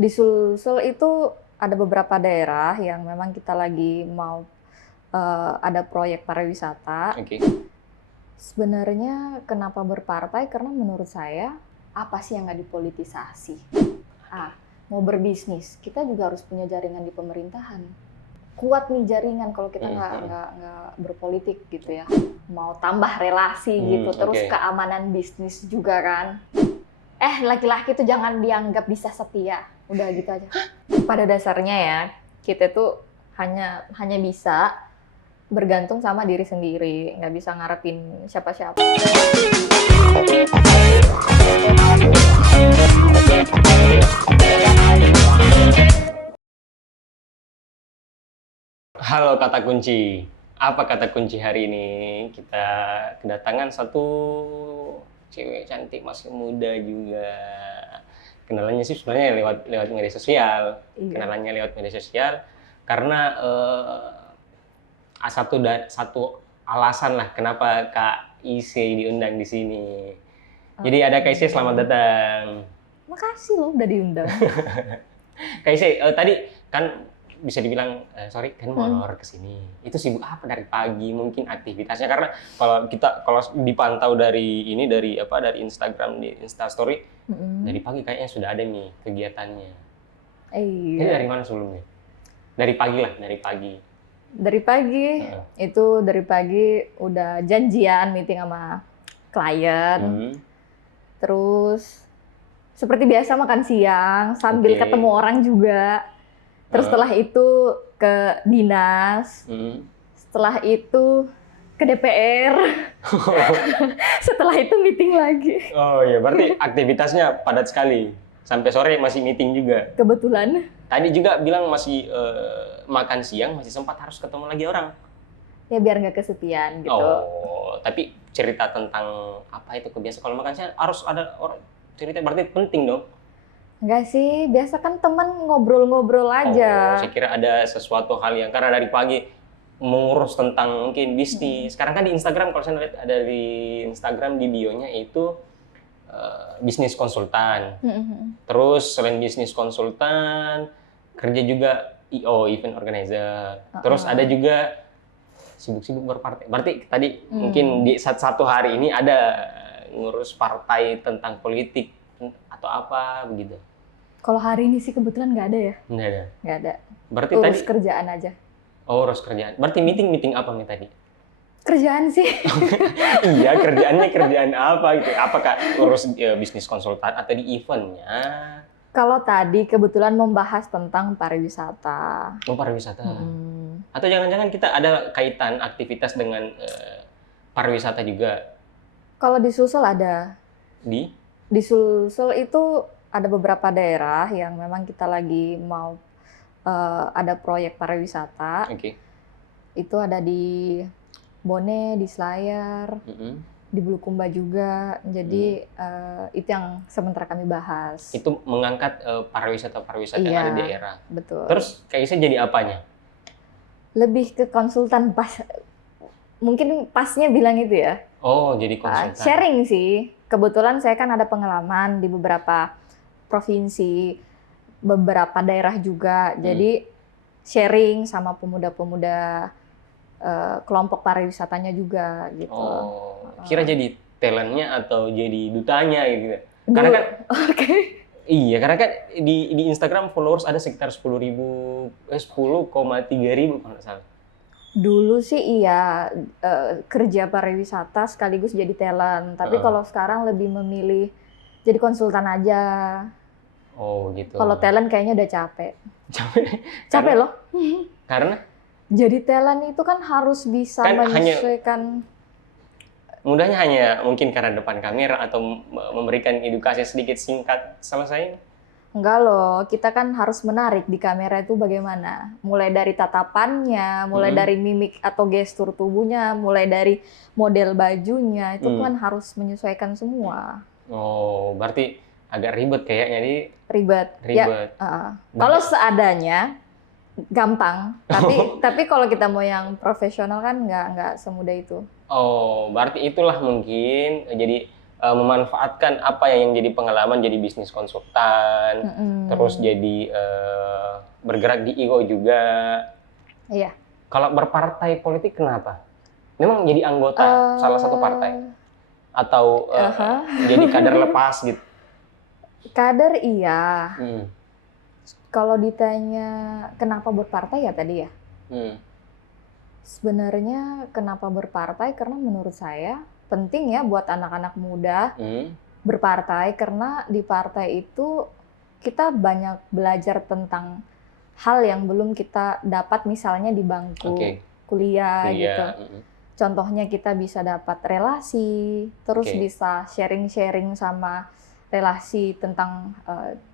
Di Sulsel itu ada beberapa daerah yang memang kita lagi mau ada proyek pariwisata. Oke. Sebenarnya kenapa berpartai? Karena menurut saya apa sih yang nggak dipolitisasi? Mau berbisnis, kita juga harus punya jaringan di pemerintahan. Kuat nih jaringan kalau kita nggak berpolitik gitu ya. Mau tambah relasi gitu, terus oke. keamanan bisnis juga kan. Laki-laki itu jangan dianggap bisa setia. Udah gitu aja. Pada dasarnya ya, kita tuh hanya bisa bergantung sama diri sendiri, nggak bisa ngarepin siapa-siapa. Halo kata kunci. Apa kata kunci hari ini? Kita kedatangan satu cewek cantik masih muda juga. Kenalannya sih sebenarnya lewat media sosial. Iya. Kenalannya lewat media sosial karena satu alasan lah kenapa Kak Ise diundang di sini. Jadi ada Kak Ise, selamat datang. Makasih loh udah diundang. Kak Ise, tadi kan bisa dibilang molor ke sini. Itu sibuk apa dari pagi mungkin aktivitasnya, karena kalau dipantau dari Instagram, di Instastory dari pagi kayaknya sudah ada nih kegiatannya. Iya. Ini dari mana sebelumnya? Dari pagi lah, dari pagi. Dari pagi udah janjian meeting sama klien. Terus seperti biasa makan siang sambil ketemu orang juga. Terus setelah itu ke dinas. Setelah itu ke DPR. Setelah itu meeting lagi. Oh iya, berarti aktivitasnya padat sekali. Sampai sore masih meeting juga. Kebetulan. Tadi juga bilang masih makan siang, masih sempat harus ketemu lagi orang. Ya biar nggak kesepian gitu. Oh, tapi cerita tentang apa itu kebiasaan kalau makan siang harus ada orang cerita, berarti penting dong. Enggak sih, biasa kan teman ngobrol-ngobrol aja. Oh, saya kira ada sesuatu hal yang, karena dari pagi mengurus tentang mungkin bisnis. Sekarang kan di Instagram, kalau saya lihat ada di Instagram di bio-nya itu bisnis konsultan. Terus selain bisnis konsultan, kerja juga event organizer. Terus ada juga sibuk-sibuk berpartai. Berarti tadi mungkin di satu hari ini ada ngurus partai tentang politik atau apa begitu. Kalau hari ini sih kebetulan nggak ada ya. Nggak ada. Berarti urus tadi kerjaan aja. Oh, urus kerjaan. Berarti meeting apa nih tadi? Kerjaan sih. Iya, kerjaan apa gitu? Apakah urus bisnis konsultan atau di eventnya? Kalau tadi kebetulan membahas tentang pariwisata. Oh, pariwisata. Atau jangan-jangan kita ada kaitan aktivitas dengan pariwisata juga? Kalau di Sulsel ada. Di Sulsel itu ada beberapa daerah yang memang kita lagi mau ada proyek pariwisata. Oke. Itu ada di Bone, di Selayar, di Bulukumba juga. Jadi itu yang sementara kami bahas. Itu mengangkat pariwisata yang ada di daerah. Betul. Terus kayaknya jadi apanya? Lebih ke konsultan mungkin pasnya bilang itu ya. Oh, jadi konsultan. Sharing sih. Kebetulan saya kan ada pengalaman di beberapa provinsi, beberapa daerah juga. Jadi sharing sama pemuda-pemuda kelompok pariwisatanya juga gitu. Oh, kira jadi talentnya atau jadi dutanya gitu. Karena kan iya, karena kan di Instagram followers ada sekitar 10,3 ribu kalau nggak salah. Dulu sih iya, kerja pariwisata sekaligus jadi talent. Tapi kalau sekarang lebih memilih jadi konsultan aja. Oh gitu. Kalau talent kayaknya udah capek. Capek loh. Karena? Jadi talent itu kan harus bisa menyesuaikan. Mudahnya hanya mungkin karena depan kamera atau memberikan edukasi sedikit singkat selesai? Enggak loh, kita kan harus menarik di kamera itu bagaimana. Mulai dari tatapannya, mulai dari mimik atau gestur tubuhnya, mulai dari model bajunya, itu kan harus menyesuaikan semua. Oh, berarti agak ribet kayaknya. Ribet. Ya, kalau seadanya, gampang. Tapi kalau kita mau yang profesional kan nggak semudah itu. Oh, berarti itulah mungkin jadi memanfaatkan apa yang jadi pengalaman jadi bisnis konsultan, terus jadi bergerak di IO juga. Iya. Kalau berpartai politik kenapa? Memang jadi anggota salah satu partai atau jadi kader lepas gitu? Kader iya. Kalau ditanya kenapa berpartai ya tadi ya. Sebenarnya kenapa berpartai karena menurut saya penting ya buat anak-anak muda berpartai, karena di partai itu kita banyak belajar tentang hal yang belum kita dapat misalnya di bangku kuliah gitu. Contohnya kita bisa dapat relasi, terus bisa sharing-sharing sama relasi tentang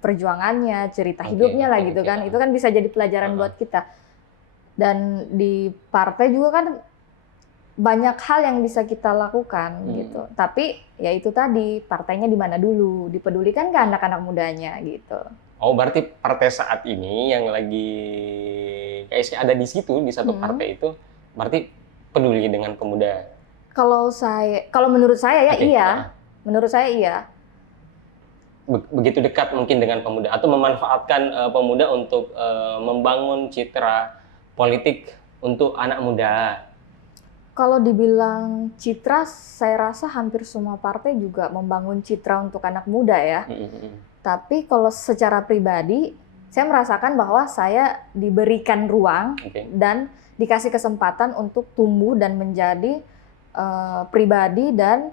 perjuangannya, cerita hidupnya lah gitu kan. Itu kan bisa jadi pelajaran buat kita. Dan di partai juga kan banyak hal yang bisa kita lakukan gitu. Tapi ya itu tadi, partainya di mana dulu, dipedulikan ke anak-anak mudanya gitu. Oh, berarti partai saat ini yang lagi kayaknya ada di situ, di satu partai itu, berarti peduli dengan pemuda. Kalau menurut saya ya iya. Menurut saya iya. Begitu dekat mungkin dengan pemuda atau memanfaatkan pemuda untuk membangun citra politik untuk anak muda. Kalau dibilang citra, saya rasa hampir semua partai juga membangun citra untuk anak muda ya. Tapi kalau secara pribadi, saya merasakan bahwa saya diberikan ruang dan dikasih kesempatan untuk tumbuh dan menjadi pribadi dan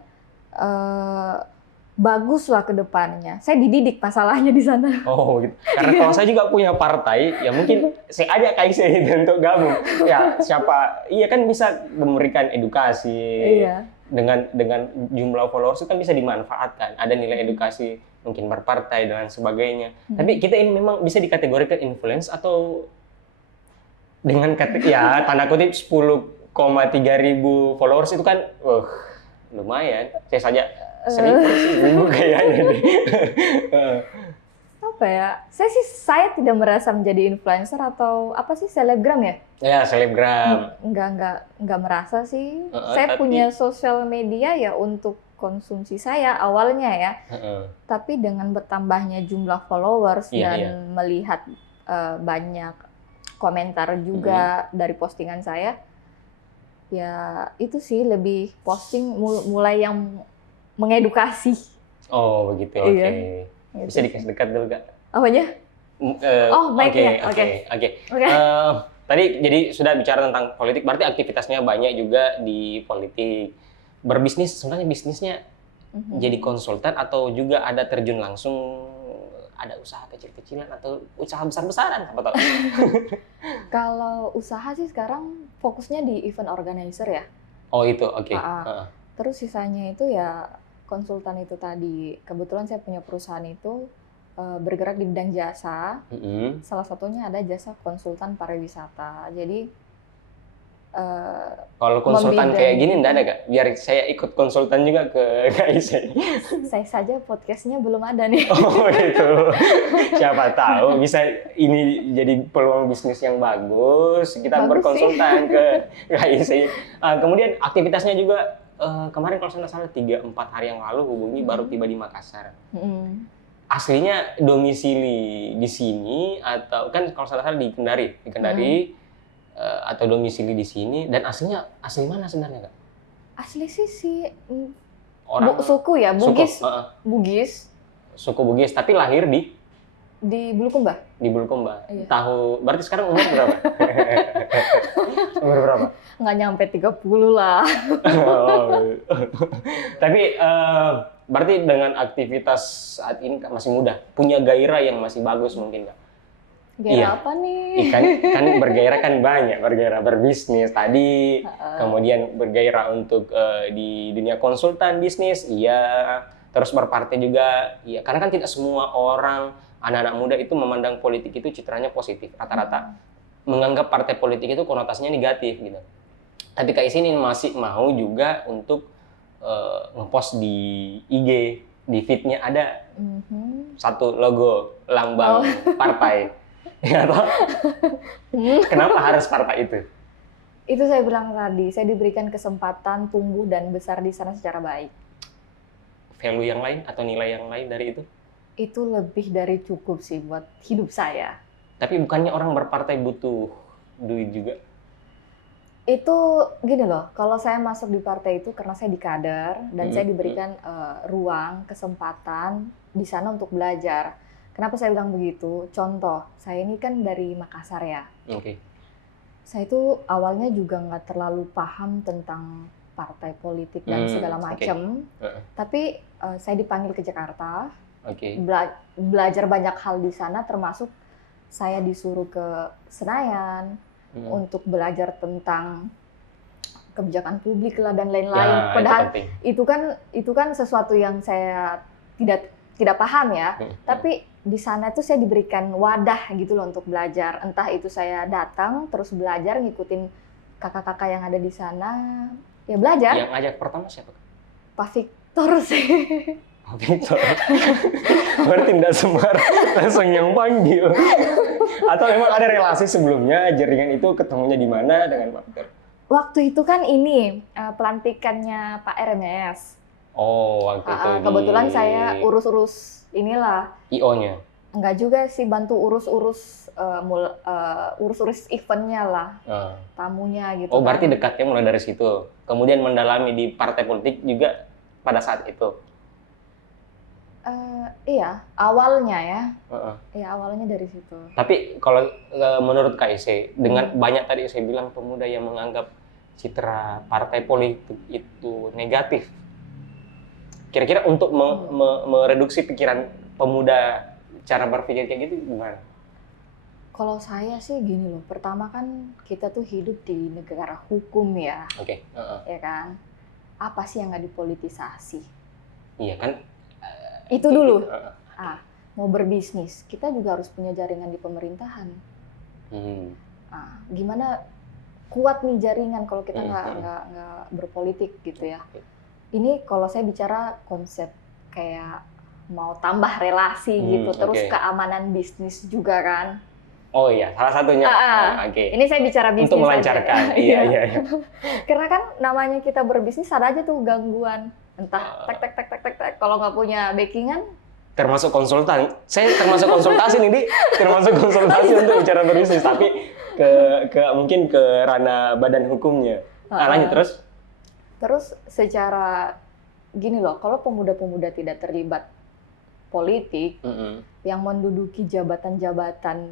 baguslah ke depannya. Saya dididik masalahnya di sana. Oh gitu. Karena kalau saya juga punya partai, ya mungkin saya ajak Kaisei untuk gabung. Ya siapa? Iya kan bisa memberikan edukasi. Iya. Dengan jumlah followers itu kan bisa dimanfaatkan. Ada nilai edukasi, mungkin berpartai dan sebagainya. Tapi kita ini memang bisa dikategorikan influence atau dengan ya tanda kutip 10,3 ribu followers itu kan lumayan. Saya saja 1.000 kayaknya deh. Apa ya? Saya tidak merasa menjadi influencer atau apa sih, selebgram ya? Ya, selebgram. Enggak merasa sih. Saya punya sosial media ya untuk konsumsi saya awalnya ya. Tapi dengan bertambahnya jumlah followers dan melihat banyak komentar juga dari postingan saya, ya itu sih lebih posting mulai yang mengedukasi. Oh begitu, oke. Bisa dikasih dekat dulu Kak? Apanya? Oke. Tadi jadi sudah bicara tentang politik, berarti aktivitasnya banyak juga di politik. Berbisnis, sebenarnya bisnisnya jadi konsultan atau juga ada terjun langsung, ada usaha kecil-kecilan atau usaha besar-besaran, apa tahu? Kalau usaha sih sekarang fokusnya di event organizer ya. Oh itu, oke. Terus sisanya itu ya konsultan itu tadi. Kebetulan saya punya perusahaan itu bergerak di bidang jasa. Salah satunya ada jasa konsultan pariwisata. Jadi kalau konsultan kayak gini enggak ada Kak? Biar saya ikut konsultan juga ke KIC. Saya saja podcastnya belum ada nih. Oh gitu. Siapa tahu bisa ini jadi peluang bisnis yang bagus. Kita berkonsultan ke KIC. Kemudian aktivitasnya juga kemarin kalau saya salah 3-4 hari yang lalu hubungi baru tiba di Makassar. Aslinya domisili di sini atau kan kalau salah di Kendari, atau domisili di sini, dan asli mana sebenarnya Kak? Asli sih orang suku ya, Bugis. Bugis. Suku Bugis, tapi lahir di Bulukumba. Di Bulukumba. Iya. Tahu, berarti sekarang umur berapa? Umur berapa? Nggak nyampe 30 lah. Tapi berarti dengan aktivitas saat ini Kak masih muda, punya gairah yang masih bagus mungkin Kak? Gairah apa nih? Kan bergairah kan banyak, bergairah berbisnis tadi, kemudian bergairah untuk di dunia konsultan bisnis, iya, terus berpartai juga, iya. Karena kan tidak semua orang, anak-anak muda itu memandang politik itu citranya positif, rata-rata menganggap partai politik itu konotasinya negatif gitu. Tapi Kak Is ini masih mau juga untuk ngepost di IG, di feed-nya ada satu logo lambang partai. Ya toh? Kenapa harus partai itu? Itu saya bilang tadi, saya diberikan kesempatan tumbuh dan besar di sana secara baik. value yang lain atau nilai yang lain dari itu? Itu lebih dari cukup sih buat hidup saya. Tapi bukannya orang berpartai butuh duit juga? Itu gini loh, kalau saya masuk di partai itu karena saya di kader dan saya diberikan ruang, kesempatan di sana untuk belajar. Kenapa saya bilang begitu? Contoh, saya ini kan dari Makassar ya. Oke. Saya itu awalnya juga nggak terlalu paham tentang partai politik dan segala macam. Tapi saya dipanggil ke Jakarta, belajar banyak hal di sana, termasuk saya disuruh ke Senayan untuk belajar tentang kebijakan publik lah dan lain-lain. Ya, Padahal itu kan sesuatu yang saya tidak paham ya. Tapi di sana itu saya diberikan wadah gitu loh untuk belajar. Entah itu saya datang terus belajar ngikutin kakak-kakak yang ada di sana, ya belajar. Yang ngajak pertama siapa? Pak Victor sih. Pak Victor. Berarti tidak sembarang langsung yang panggil. Atau memang ada relasi sebelumnya, jaringan itu ketemunya di mana dengan Pak Victor? Waktu itu kan ini pelantikannya Pak RMS. Oh, waktu itu kebetulan saya urus-urus inilah. IO-nya? Enggak juga sih, bantu urus-urus eventnya lah, tamunya gitu. Oh, berarti dekatnya mulai dari situ. Kemudian mendalami di partai politik juga pada saat itu? Iya, awalnya ya. Iya, awalnya dari situ. Tapi kalau menurut KIC, dengan banyak tadi saya bilang pemuda yang menganggap citra partai politik itu negatif, kira-kira untuk mereduksi pikiran pemuda cara berpikir kayak gitu gimana? Kalau saya sih gini loh, pertama kan kita tuh hidup di negara hukum ya. Oke. Ya kan? Apa sih yang nggak dipolitisasi? Iya kan? Itu dulu. Mau berbisnis, kita juga harus punya jaringan di pemerintahan. Gimana kuat nih jaringan kalau kita nggak berpolitik gitu ya. Ini kalau saya bicara konsep kayak mau tambah relasi gitu, terus keamanan bisnis juga kan. Oh iya, salah satunya. Ini saya bicara bisnis untuk melancarkan. Iya. Karena kan namanya kita berbisnis ada aja tuh gangguan. Entah tek. Kalau nggak punya backingan. Termasuk konsultan. Saya termasuk konsultasi nih, Di. Termasuk konsultasi untuk bicara berbisnis, tapi mungkin ke ranah badan hukumnya. Lanjut terus. Terus secara gini loh, kalau pemuda-pemuda tidak terlibat politik, yang menduduki jabatan-jabatan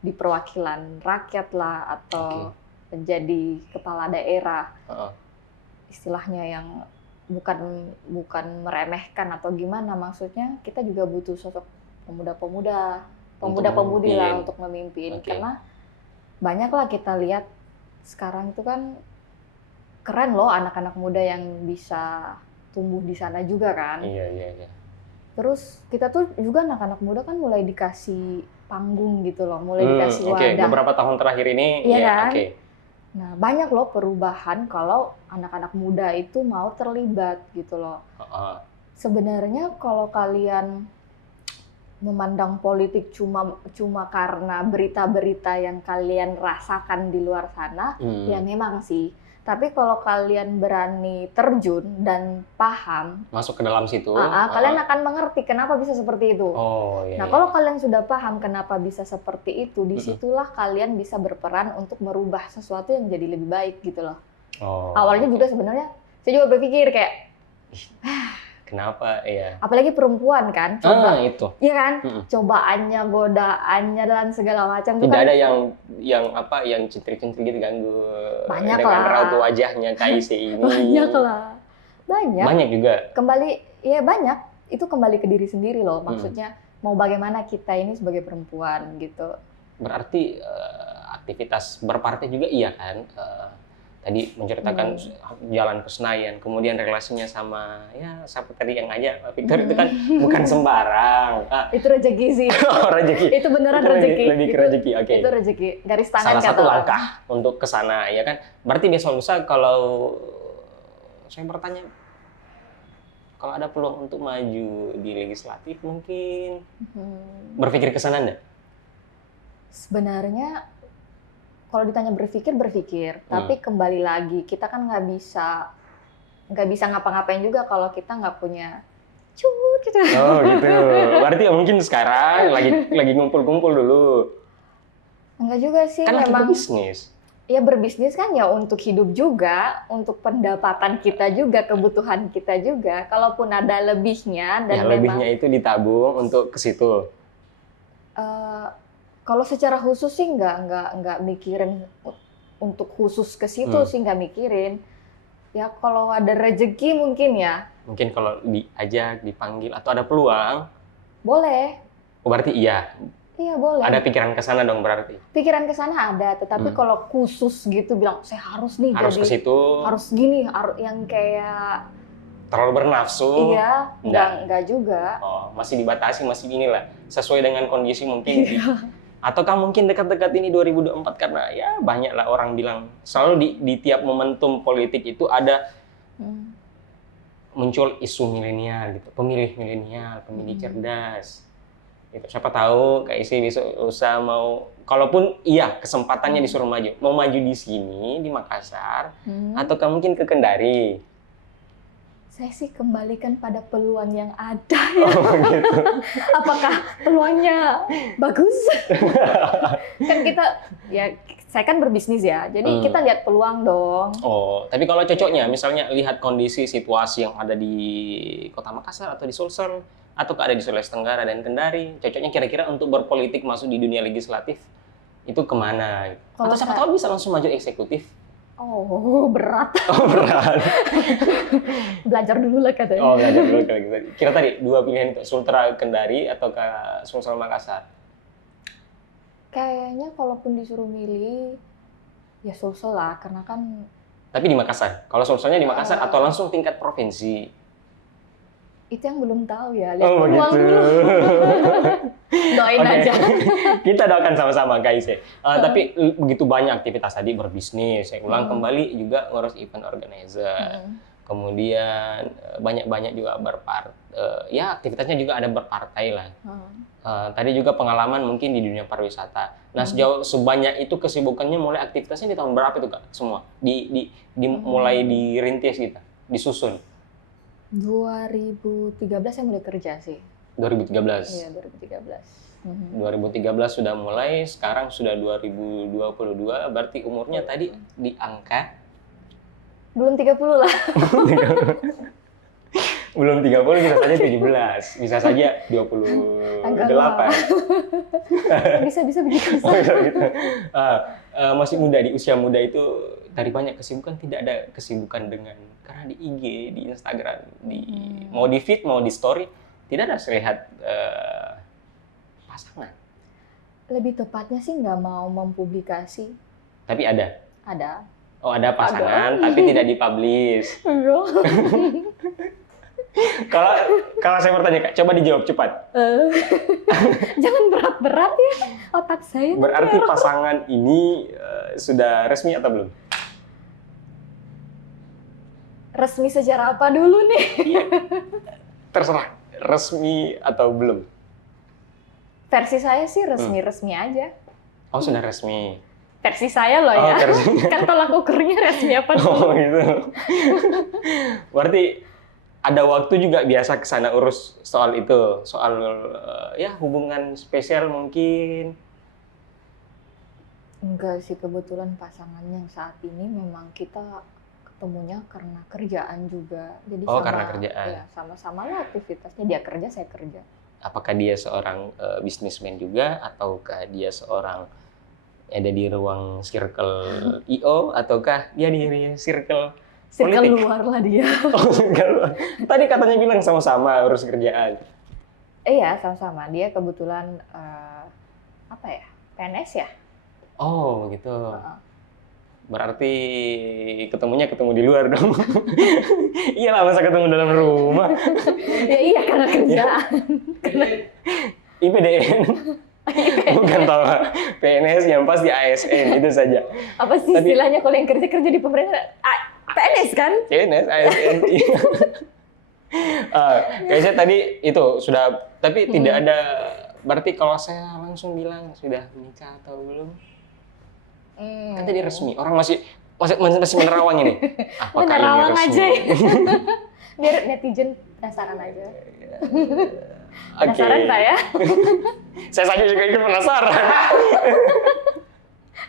di perwakilan rakyat lah atau menjadi kepala daerah, istilahnya yang bukan meremehkan atau gimana, maksudnya kita juga butuh sosok pemuda-pemudi lah untuk memimpin, karena banyaklah kita lihat sekarang itu kan keren loh anak-anak muda yang bisa tumbuh di sana juga kan. Iya. Terus kita tuh juga anak-anak muda kan mulai dikasih panggung gitu loh, mulai dikasih wadah. Beberapa tahun terakhir ini, iya kan? Nah, banyak loh perubahan kalau anak-anak muda itu mau terlibat gitu loh. Sebenarnya kalau kalian memandang politik cuma karena berita-berita yang kalian rasakan di luar sana, ya memang sih. Tapi kalau kalian berani terjun dan paham, masuk ke dalam situ, kalian akan mengerti kenapa bisa seperti itu. Nah, kalau kalian sudah paham kenapa bisa seperti itu, disitulah kalian bisa berperan untuk merubah sesuatu yang jadi lebih baik gitu loh. Awalnya juga sebenarnya saya juga berpikir kayak, kenapa ya? Apalagi perempuan kan, coba, itu. Iya kan, cobaannya, godaannya dan segala macam. Tidak ada yang cintrik-cintrik gitu ganggu. Banyak dengan lah. raut wajahnya KIC ini. Banyak lah. Banyak juga. Banyak. Itu kembali ke diri sendiri loh. Maksudnya mau bagaimana kita ini sebagai perempuan gitu. Berarti aktivitas berpartai juga iya kan? Tadi menceritakan jalan ke Senayan, kemudian relasinya sama siapa tadi yang ngajak Pak Victor itu kan bukan sembarang. Itu rezeki sih. Rezeki. Itu beneran rezeki. Lebih ke rezeki, oke. Itu rezeki, garis tangan. Salah satu langkah untuk ke sana, ya kan? Berarti besok lusa kalau saya bertanya, kalau ada peluang untuk maju di legislatif mungkin berpikir ke sana enggak? Sebenarnya kalau ditanya berpikir, tapi kembali lagi kita kan nggak bisa ngapa-ngapain juga kalau kita nggak punya cut gitu. Oh gitu. Berarti ya mungkin sekarang lagi ngumpul-ngumpul dulu. Enggak juga sih, Kan lagi memang berbisnis. ya berbisnis kan ya untuk hidup juga, untuk pendapatan kita juga, kebutuhan kita juga. Kalaupun ada lebihnya dan Ya memang lebihnya itu ditabung untuk ke situ. kalau secara khusus sih nggak mikirin untuk khusus ke situ sih, nggak mikirin. Ya kalau ada rezeki mungkin ya Mungkin kalau diajak, dipanggil atau ada peluang, boleh. oh berarti iya. Iya boleh. Ada pikiran ke sana dong berarti. Pikiran ke sana ada, tetapi kalau khusus gitu bilang saya harus nih Harus jadi ke situ. harus gini, yang kayak Terlalu bernafsu. iya, enggak juga. Oh, masih dibatasi, masih inilah. Sesuai dengan kondisi mungkin. Ataukah mungkin dekat-dekat ini 2024 karena ya banyaklah orang bilang selalu di tiap momentum politik itu ada muncul isu milenial gitu, pemilih milenial, pemilih cerdas. Gitu. Siapa tahu Kak Isi besok usaha mau, kalaupun iya kesempatannya disuruh maju, mau maju di sini di Makassar ataukah mungkin ke Kendari. Saya sih kembalikan pada peluang yang ada ya. Oh gitu. Apakah peluangnya bagus? Kan kita ya saya kan berbisnis ya, jadi kita lihat peluang dong. Oh, tapi kalau cocoknya, misalnya lihat kondisi situasi yang ada di Kota Makassar atau di Sulsel, atau ada di Sulawesi Tenggara dan Kendari, cocoknya kira-kira untuk berpolitik masuk di dunia legislatif, itu kemana? Kalau atau siapa tahu bisa langsung maju eksekutif. Oh, berat. Oh, berat. Belajar dulu lah katanya. Oh, belajar dulu kayak gitu. Kira tadi, dua pilihan itu, Sultra Kendari atau ke Sulsel Makassar? Kayaknya kalaupun disuruh milih, ya Sulsel lah, karena kan... Tapi di Makassar? Kalau Sulselnya di Makassar atau langsung tingkat provinsi? Itu yang belum tahu ya, lihat Oh, peluang begitu. dulu. Doain aja. Kita doakan sama-sama guys ya. Tapi begitu banyak aktivitas tadi, berbisnis, saya ulang kembali juga ngurus event organizer. Kemudian banyak-banyak juga ya aktivitasnya juga ada berpartai lah. Tadi juga pengalaman mungkin di dunia pariwisata. Nah, sebanyak itu kesibukannya mulai aktivitasnya di tahun berapa itu Kak? Semua mulai dirintis gitu, disusun. 2013 saya mulai kerja sih. 2013. Iya, 2013. 2013 sudah mulai, sekarang sudah 2022, berarti umurnya tadi di angka? Belum 30 lah. Belum 30, bisa saja 17, bisa saja 28. Bisa begitu. Oh, gitu. Masih muda, di usia muda itu dari banyak kesibukan tidak ada kesibukan dengan, karena di IG, di Instagram, mau di feed, mau di story, tidak ada terlihat pasangan. Lebih tepatnya sih nggak mau mempublikasi. Tapi ada? Ada. Oh, ada pasangan, tapi tidak dipublish. Kalau saya bertanya Kak, coba dijawab cepat. Jangan berat-berat ya, otak saya. Berarti pasangan ini sudah resmi atau belum? Resmi secara apa dulu nih? Iya. Terserah, resmi atau belum? Versi saya sih resmi-resmi aja. Oh, sudah resmi. Versi saya loh ya. Versi. Kan tolak ukurnya resmi apa dulu. Oh, gitu. Berarti ada waktu juga biasa ke sana urus soal itu, soal ya hubungan spesial mungkin. Enggak sih, kebetulan pasangannya yang saat ini memang kita ketemunya karena kerjaan juga. Jadi karena kerjaan. Ya, sama-sama lah aktivitasnya, dia kerja, saya kerja. Apakah dia seorang bisnismen juga, ataukah dia seorang ada di ruang circle IO, ataukah dia di circle politik? Luar lah dia. Oh, circle luar. Tadi katanya bilang sama-sama urus kerjaan. Iya, sama-sama. Dia kebetulan PNS ya? Oh, gitu. Berarti ketemu di luar dong. Iyalah, masa ketemu dalam rumah. Ya iya, karena kerjaan. IPDN. Bukan tahu PNS yang pas di ASN, itu saja. Apa sih istilahnya kalau yang kerja di pemerintah? PNS kan? PNS, ASN. Kayaknya tadi itu sudah, tapi tidak ada. Berarti kalau saya langsung bilang sudah menikah atau belum? Kan tadi resmi. Orang masih masih menerawang ini. Apakah Menerawang ini resmi? aja ya. Biar netizen penasaran aja. Oke. Penasaran Pak ya? Saya saja juga ikut penasaran.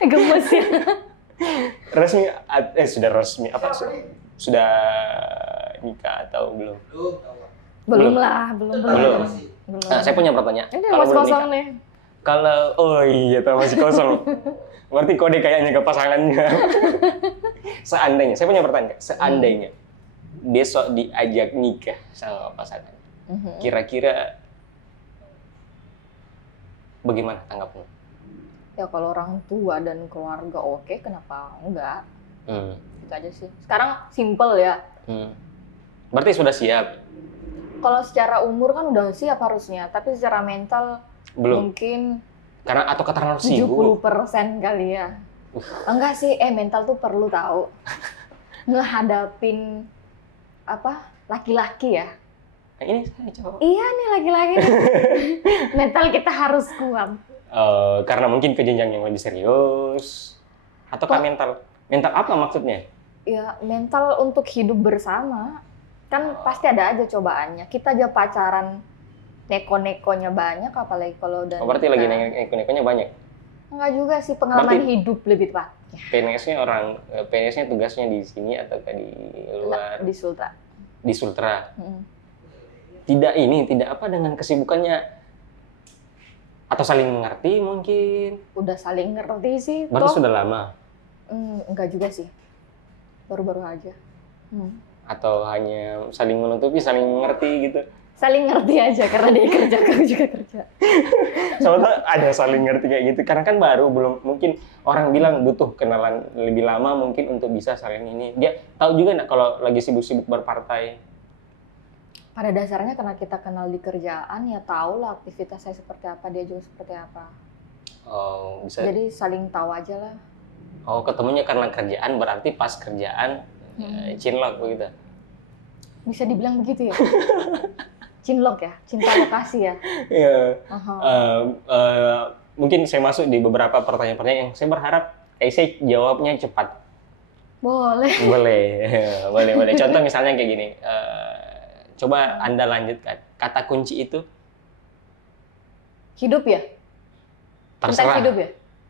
Gemes ya. Resmi sudah resmi apa? Sudah nikah atau belum? Belum lah, belum. Nah, saya punya pertanyaan. Ini Kalau masih belum kosong nikah, nih. kalau oh iya tuh masih kosong. Berarti kode kayaknya ke pasangannya. Seandainya, saya punya pertanyaan. Seandainya besok diajak nikah sama pasangan, kira-kira bagaimana tanggapannya? Ya kalau orang tua dan keluarga oke, kenapa enggak? Itu aja sih. Sekarang simple ya. Berarti sudah siap? Kalau secara umur kan udah siap harusnya, tapi secara mental Belum. mungkin Karena atau terlalu sibuk? 70% kali ya. Enggak sih, mental tuh perlu tahu. Ngehadapin laki-laki ya. Nah, ini saya cowok. Iya nih laki-laki nih. Mental kita harus kuat. Karena mungkin ke jenjang yang lebih serius atau mental apa maksudnya? Ya mental untuk hidup bersama kan pasti ada aja cobaannya. Kita aja pacaran neko-nekonya banyak, apalagi kalau udah berarti lagi neko-nekonya banyak? Enggak juga sih, pengalaman hidup lebih tepatnya. PNS-nya tugasnya di sini atau di luar? Di Sultra. Di Sultra. Tidak dengan kesibukannya atau saling mengerti mungkin? Udah saling ngerti sih. Berarti sudah lama? Enggak juga sih, baru-baru aja. Atau hanya saling menutupi, saling mengerti gitu? Saling ngerti aja karena dia kerja, aku juga kerja. Soalnya ada saling ngerti kayak gitu, karena kan baru, belum, mungkin orang bilang butuh kenalan lebih lama mungkin untuk bisa saling ini. Dia tahu juga nggak kalau lagi sibuk-sibuk berpartai? Pada dasarnya karena kita kenal di kerjaan, ya tahu lah aktivitas saya seperti apa, dia juga seperti apa. Oh, bisa. Jadi saling tahu aja lah. Oh, ketemunya karena kerjaan, berarti pas kerjaan cinlok begitu? Bisa dibilang begitu ya? Cinlok ya, cinta lokasi ya. Iya. Mungkin saya masuk di beberapa pertanyaan-pertanyaan yang saya berharap saya jawabnya cepat. Boleh. Boleh. Contoh misalnya kayak gini. Coba Anda lanjutkan. Kata kunci itu? Hidup ya? Terserah. Tentang hidup ya?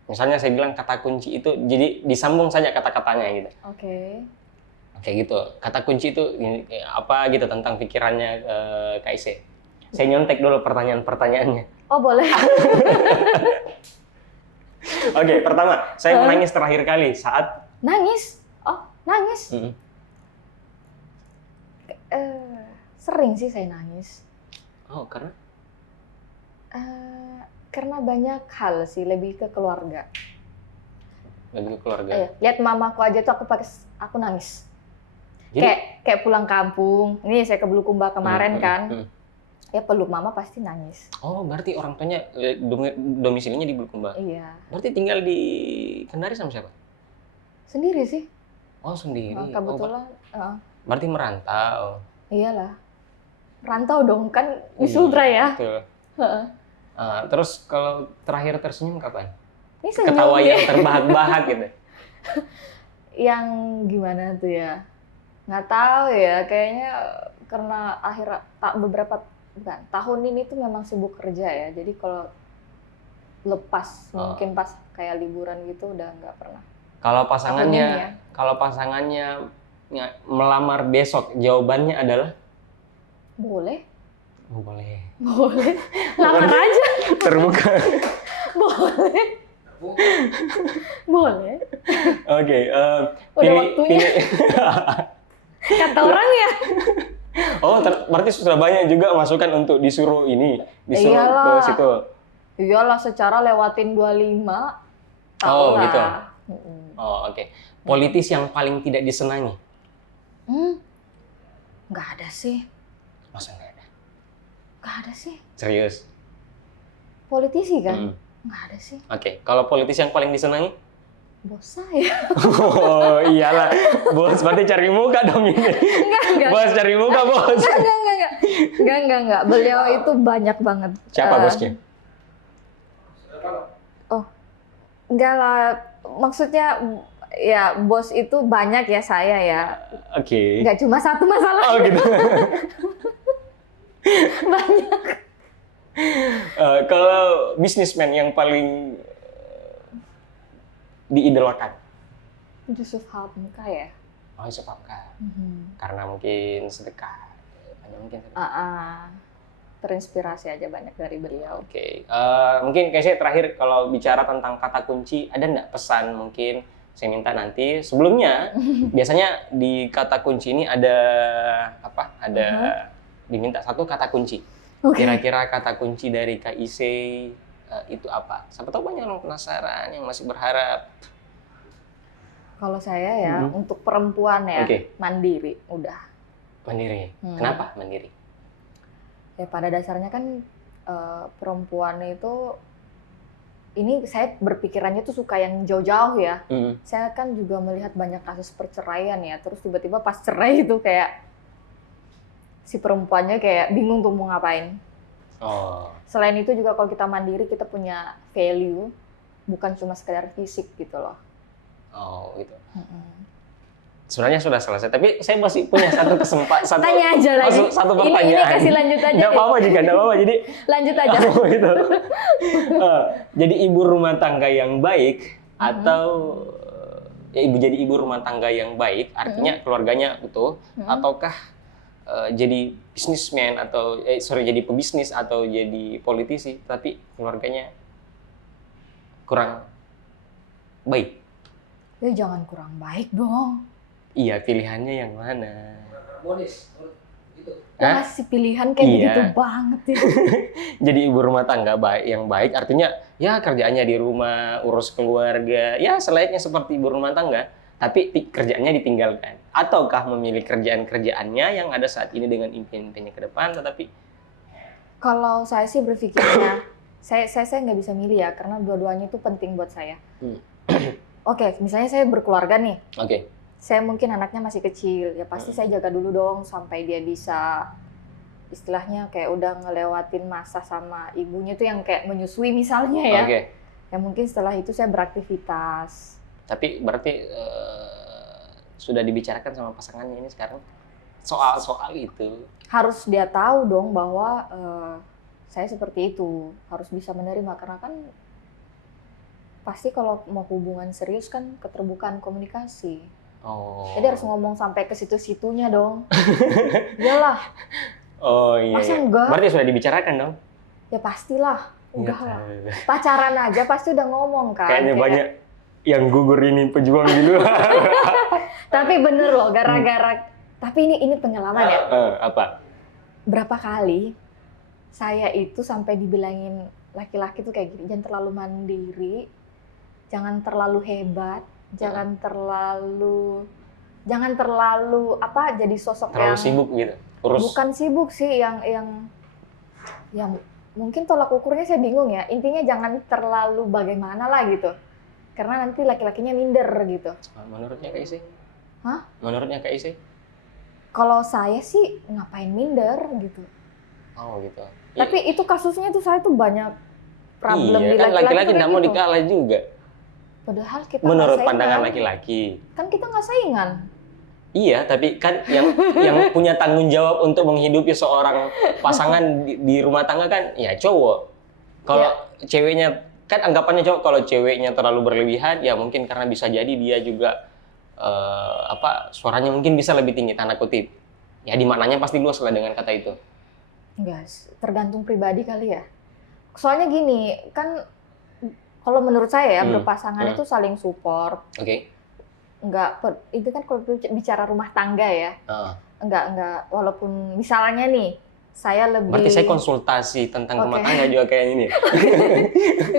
Misalnya saya bilang kata kunci itu, jadi disambung saja kata-katanya gitu. Oke. Kayak gitu. Kata kunci itu apa gitu tentang pikirannya Kak Ise. Saya nyontek dulu pertanyaan-pertanyaannya. Oh boleh. Oke, pertama, saya menangis terakhir kali saat... Nangis? Oh, nangis? Sering sih saya nangis. Oh, karena? Karena banyak hal sih, lebih ke keluarga. Lebih ke keluarga? Lihat mamaku aja tuh aku nangis. Jadi? Kayak pulang kampung. Ini saya ke Bulukumba kemarin kan. Ya peluk mama pasti nangis. Oh, berarti orang tuanya domisilinya di Bulukumba? Iya. Berarti tinggal di Kendari sama siapa? Sendiri sih. Oh, sendiri. Kebetulan. Berarti merantau? Iyalah. Rantau dong, kan di Sultra ya. Betul. Terus kalau terakhir tersenyum kapan? Ini senyum ketawa yang terbahak-bahak gitu. Yang gimana tuh ya? Nggak tahu ya, kayaknya karena tahun ini tuh memang sibuk kerja ya. Jadi kalau lepas mungkin pas kayak liburan gitu udah nggak pernah. Kalau pasangannya melamar besok, jawabannya adalah? Boleh. Oh, boleh. Lamar aja. Terbuka. Boleh. Oke. Udah waktunya. Kata orang ya. Oh, berarti sudah banyak juga masukan untuk disuruh ke situ. Iyalah, secara lewatin 25. Oh, gitu. Oh, oke. Politis yang paling tidak disenangi? Nggak ada sih. Masa nggak ada? Nggak ada sih. Serius? Politisi kan? Nggak ada sih. Oke. Kalau politis yang paling disenangi? Bos saya. Oh iyalah, bos berarti cari muka dong ini. Enggak. Bos cari muka, bos. Enggak. Beliau itu banyak banget. Siapa bosnya? Oh, enggak lah. Maksudnya ya bos itu banyak ya saya ya. Oke. Nggak cuma satu masalah. Oh gitu. Banyak. Kalau bisnismen yang paling diidolakan? Yusuf Hamka ya. Oh, Yusuf Hamka. Karena mungkin sedekah. Banyak mungkin sedekah. Terinspirasi aja banyak dari beliau. Oke. Mungkin kayak saya terakhir kalau bicara tentang kata kunci, ada nggak pesan mungkin saya minta nanti sebelumnya biasanya di kata kunci ini ada apa? Ada diminta satu kata kunci. Kira-kira kata kunci dari KIC itu apa? Siapa tahu banyak yang penasaran yang masih berharap. Kalau saya ya untuk perempuan ya mandiri udah. Mandiri. Kenapa mandiri? Ya pada dasarnya kan perempuan itu ini saya berpikirannya tuh suka yang jauh-jauh ya. Saya kan juga melihat banyak kasus perceraian ya. Terus tiba-tiba pas cerai itu kayak si perempuannya kayak bingung tuh mau ngapain. Selain itu juga kalau kita mandiri kita punya value, bukan cuma sekedar fisik gitu loh. Oh gitu. Sebenarnya sudah selesai, tapi saya masih punya satu kesempatan. Tanya aja lagi. Satu pertanyaan. Ini kasih lanjut aja. Nggak apa-apa juga, nggak apa-apa. Jadi lanjut aja. Gitu. Jadi ibu rumah tangga yang baik atau ya jadi ibu rumah tangga yang baik, artinya keluarganya utuh, ataukah jadi bisnismen atau jadi pebisnis atau jadi politisi, tapi keluarganya kurang baik? Ya jangan kurang baik dong. Iya, pilihannya yang mana? Harmonis, gitu. Masih pilihan kayak begitu banget ya. Jadi ibu rumah tangga yang baik, artinya ya kerjaannya di rumah, urus keluarga, ya selayaknya seperti ibu rumah tangga, tapi kerjaannya ditinggalkan. Ataukah memilih kerjaan-kerjaannya yang ada saat ini dengan impian-impiannya ke depan, tetapi kalau saya sih berpikirnya, saya nggak bisa milih ya, karena dua-duanya itu penting buat saya. Oke, misalnya saya berkeluarga nih. Saya mungkin anaknya masih kecil, ya pasti saya jaga dulu dong sampai dia bisa istilahnya kayak udah ngelewatin masa sama ibunya tuh yang kayak menyusui misalnya ya. Ya mungkin setelah itu saya beraktivitas. Tapi berarti sudah dibicarakan sama pasangannya ini sekarang soal itu? Harus dia tahu dong bahwa saya seperti itu, harus bisa menerima karena kan pasti kalau mau hubungan serius kan keterbukaan komunikasi. Jadi harus ngomong sampai ke situ-situnya dong. Iyalah. Oh iya. Masa enggak? Berarti sudah dibicarakan dong? Ya pastilah. Udah lah. Pacaran aja pasti udah ngomong kan. Kayaknya banyak yang gugur ini pejuang gitu. Tapi bener loh, gara-gara. Tapi ini pengalaman ya. Apa? Berapa kali saya itu sampai dibilangin laki-laki tuh kayak gini, jangan terlalu mandiri, jangan terlalu hebat. Jangan terlalu apa jadi sosok terlalu yang sibuk gitu. Bukan sibuk sih yang mungkin tolak ukurnya saya bingung ya. Intinya jangan terlalu bagaimana lah gitu. Karena nanti laki-lakinya minder gitu. Menurutnya Kak Isi? Hah? Menurutnya Kak Isi? Kalau saya sih ngapain minder gitu. Oh gitu. Tapi itu kasusnya tuh saya tuh banyak problem di kan laki-laki nggak mau gitu. dikalah juga. Padahal kita menurut pandangan laki-laki kan kita nggak saingan. Iya, tapi kan yang punya tanggung jawab untuk menghidupi seorang pasangan di rumah tangga kan ya cowok. Kalau ceweknya kan anggapannya cowok, kalau ceweknya terlalu berlebihan ya mungkin karena bisa jadi dia juga suaranya mungkin bisa lebih tinggi tanda kutip. Ya di maknanya pasti luas lah dengan kata itu. Enggak, tergantung pribadi kali ya. Soalnya gini, kan kalau menurut saya ya berpasangan itu saling support. Enggak, itu kan kalau bicara rumah tangga ya. Enggak, walaupun misalnya nih, saya lebih... Berarti saya konsultasi tentang rumah tangga juga kayak ini.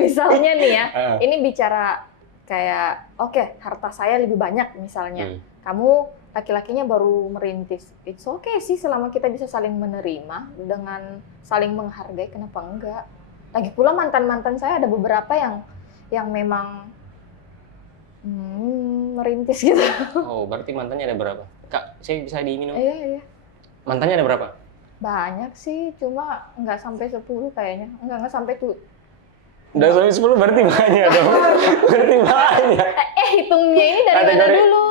Misalnya nih ya, ini bicara kayak, harta saya lebih banyak misalnya. Kamu laki-lakinya baru merintis. It's okay sih selama kita bisa saling menerima dengan saling menghargai, kenapa enggak? Lagi pula mantan-mantan saya ada beberapa yang memang merintis gitu. Oh, berarti mantannya ada berapa? Kak, saya bisa diminum? Iya. Mantannya ada berapa? Banyak sih, cuma nggak sampai 10 kayaknya. Nggak sampai tuh. Nggak sampai 10 berarti banyak dong. Berarti banyak. hitungnya ini dari mana Kategori- dulu?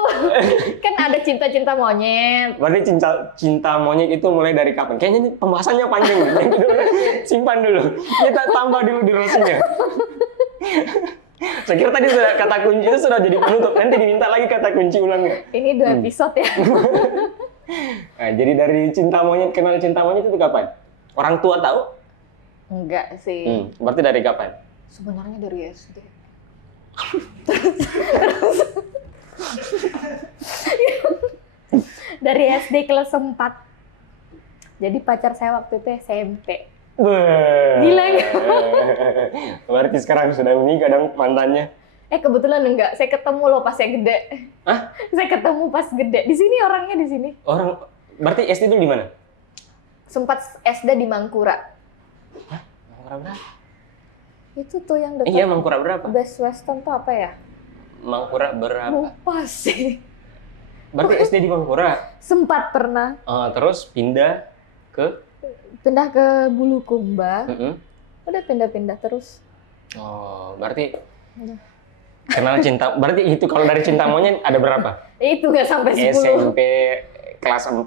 Kan ada cinta-cinta monyet. Berarti cinta monyet itu mulai dari kapan? Kayaknya ini pembahasannya panjang nih. Yang kedua, simpan dulu. Kita tambah dulu durasinya. Saya kira tadi sudah kata kunci itu sudah jadi penutup. Nanti diminta lagi kata kunci ulangnya. Ini 2 episode ya. Nah, jadi dari kenal cinta monyet itu kapan? Orang tua tahu? Enggak sih. Berarti dari kapan? Sebenarnya dari SD. Dari SD kelas 4. Jadi pacar saya waktu itu SMP. Gila nggak? Berarti sekarang sudah menikah dong mantannya. Kebetulan enggak. Saya ketemu loh pas saya gede. Hah? Saya ketemu pas gede. Di sini orangnya di sini. Orang berarti SD dulu di mana? Sempat SD di Mangkura. Hah? Mangkura berapa? Itu tuh yang dekat Iya, Mangkura berapa? Best Western tuh apa ya? Mangkura berapa? Lupa sih. Berarti SD di Mangkura. Sempat pernah Terus pindah ke pindah ke Bulukumba. Mm-mm. Udah pindah-pindah terus. Oh, berarti Udah. kenal cinta. Berarti itu kalau dari cinta monyet ada berapa? Itu nggak sampai 10. SMP kelas 4,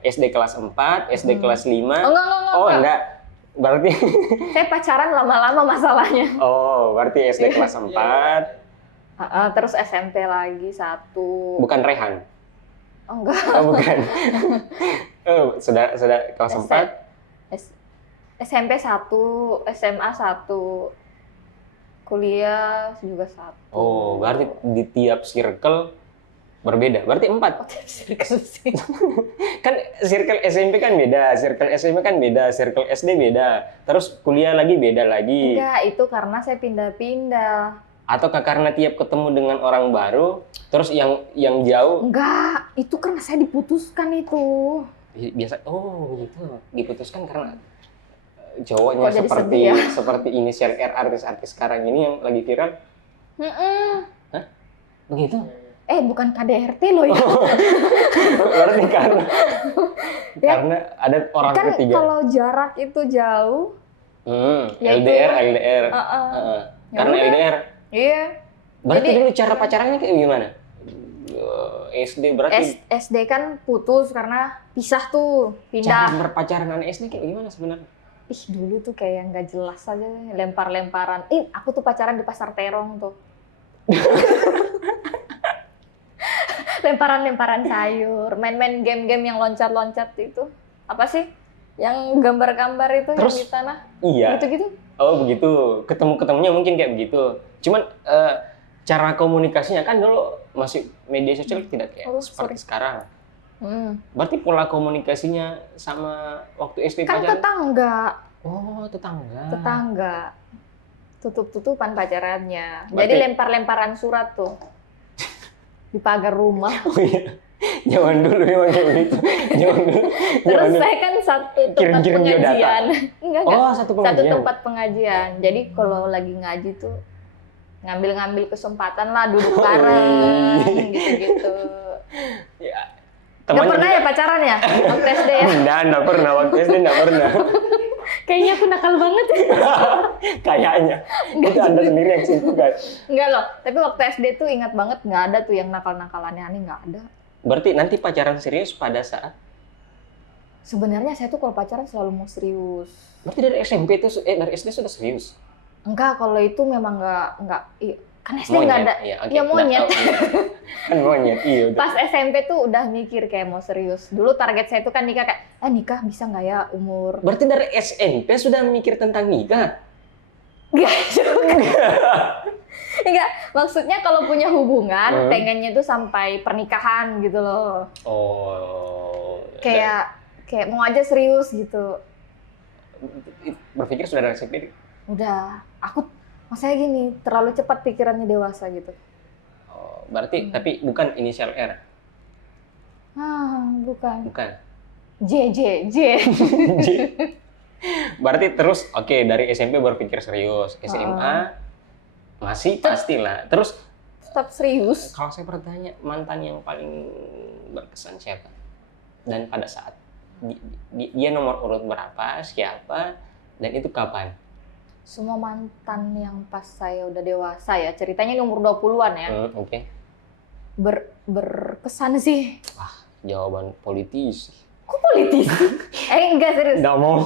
SD kelas 4, SD kelas 5. Oh, enggak. Oh, enggak. Berarti Saya pacaran lama-lama masalahnya. berarti SD kelas 4, Terus SMP lagi 1. bukan Rehan. Oh, enggak. Oh, bukan. Sudah kelas 4. SMP 1, SMA 1, kuliah juga 1. Oh, berarti di tiap circle berbeda. Berarti 4. Circle sih. Kan circle SMP kan beda, circle SMP kan beda, circle SD beda. Terus kuliah lagi beda lagi. Enggak, itu karena saya pindah-pindah. Ataukah karena tiap ketemu dengan orang baru, terus yang jauh Enggak, itu karena saya diputuskan itu. biasa gitu. Diputuskan karena cowoknya Kok jadi sedih ya? seperti inisial R artis-artis sekarang ini yang lagi viral. Begitu? Bukan KDRT loh ya. Berarti karena Ya, karena ada orang kan ketiga. kalau jarak itu jauh. Ya itu. LDR. Ya Karena udah. LDR. Iya. Berarti Jadi- dulu cara pacarannya kayak gimana? SD berarti SD kan putus karena pisah tuh, cara pindah. berpacaran anak SD kayak gimana sebenarnya? Ih, dulu tuh kayak nggak jelas aja, lempar-lemparan. Aku tuh pacaran di Pasar Terong tuh. Lemparan-lemparan sayur, main-main game-game yang loncat-loncat itu. Apa sih? Yang gambar-gambar itu Terus? yang di tanah. Iya. Gitu-gitu. Oh begitu. Ketemunya mungkin kayak begitu. Cuman cara komunikasinya kan dulu masih media sosial tidak kayak seperti sekarang. Berarti pola komunikasinya sama waktu SD Kan pacaran? tetangga. Oh, tetangga. Tetangga. Tutup-tutupan pacarannya. Jadi Berarti- lempar-lemparan surat tuh. Di pagar rumah. Oh iya. Zaman dulu memang kayak begitu. Zaman dulu. Terus saya kan satu tempat Kirim-kirim biodata. pengajian. Enggak. Oh, satu Satu pengajian. tempat pengajian. Jadi kalau lagi ngaji tuh ngambil kesempatan lah duduk bareng gitu-gitu. Ya. Nggak pernah ya pacaran ya? Waktu SD ya? Enggak pernah. Waktu SD enggak pernah. Kayaknya aku nakal banget ya. Kayaknya. Itu Anda sendiri yang situ kan. Enggak loh, tapi waktu SD tuh ingat banget nggak ada tuh yang nakal-nakal aneh-aneh, nggak ada. Berarti nanti pacaran serius pada saat Sebenarnya saya tuh kalau pacaran selalu mau serius. berarti dari SMP itu dari SD sudah serius. Enggak, kalau itu memang nggak kan SD nggak ada. Iya, oke. Ya monyet. Nggak tahu, iya. Kan monyet, iya. Udah. Pas SMP tuh udah mikir kayak mau serius. Dulu target saya tuh kan nikah kayak, nikah bisa nggak ya umur? Berarti dari SMP sudah mikir tentang nikah? Enggak juga. Enggak, maksudnya kalau punya hubungan, pengennya tuh sampai pernikahan gitu loh. Oh. Kayak mau aja serius gitu. Berpikir sudah dari SMP? Udah, maksudnya gini, terlalu cepat pikirannya dewasa gitu. Oh, berarti tapi bukan inisial R? Bukan. Bukan. J. J. Berarti terus dari SMP berpikir serius, SMA masih pastilah. Terus Tetap serius. kalau saya bertanya mantan yang paling berkesan siapa? Dan pada saat dia nomor urut berapa, siapa, dan itu kapan? Semua mantan yang pas saya udah dewasa ya, ceritanya ini umur 20-an ya. Oke. Berkesan sih. Jawaban politisi. Kok politisi? Enggak serius. Nggak mau.